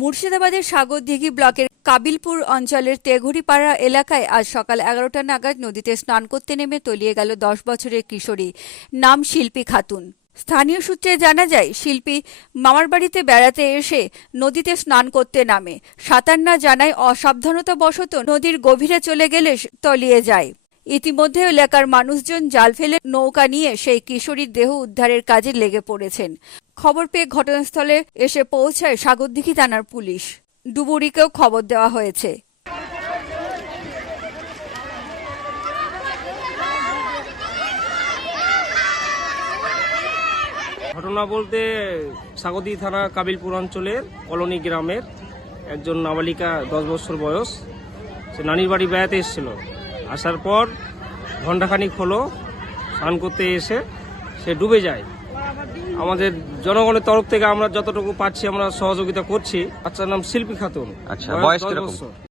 মুর্শিদাবাদের সাগরদিঘি ব্লকের কাবিলপুর অঞ্চলের তেঘুরিপাড়া এলাকায় আজ সকাল 11টা নাগাদ নদীতে স্নান করতে নেমে তলিয়ে গেল 10 বছরের কিশোরী, নাম শিল্পী খাতুন। স্থানীয় সূত্রে জানা যায়, শিল্পী মামার বাড়িতে বেড়াতে এসে নদীতে স্নান করতে নামে। সাঁতার না জানায় অসাবধানতাবশত নদীর গভীরে চলে গেলে তলিয়ে যায়। ইতিমধ্যে এলাকার মানুষজন জাল ফেলে নৌকা নিয়ে সেই কিশোরীর দেহ উদ্ধারের কাজে লেগে পড়েছেন। খবর পেয়ে ঘটনাস্থলে এসে পৌঁছায় সাগরদিঘি থানার পুলিশ। ডুবুরিকেও খবর দেওয়া হয়েছে। ঘটনা বলতে সাগরদিঘি থানা কাবিলপুর অঞ্চলের কলোনি গ্রামের একজন নাবালিকা 10 বছর বয়স, সে নানির বাড়ি বেড়াতে এসেছিল। আসার পর ঘণ্টাখানিক হলো স্নান করতে এসে সে ডুবে যায়। আমাদের জনগণের তরফ থেকে আমরা যতটুকু পাচ্ছি আমরা সহযোগিতা করছি। বাচ্চার নাম শিল্পী খাতুন। আচ্ছা, বয়স 10 কিরকম? বছর।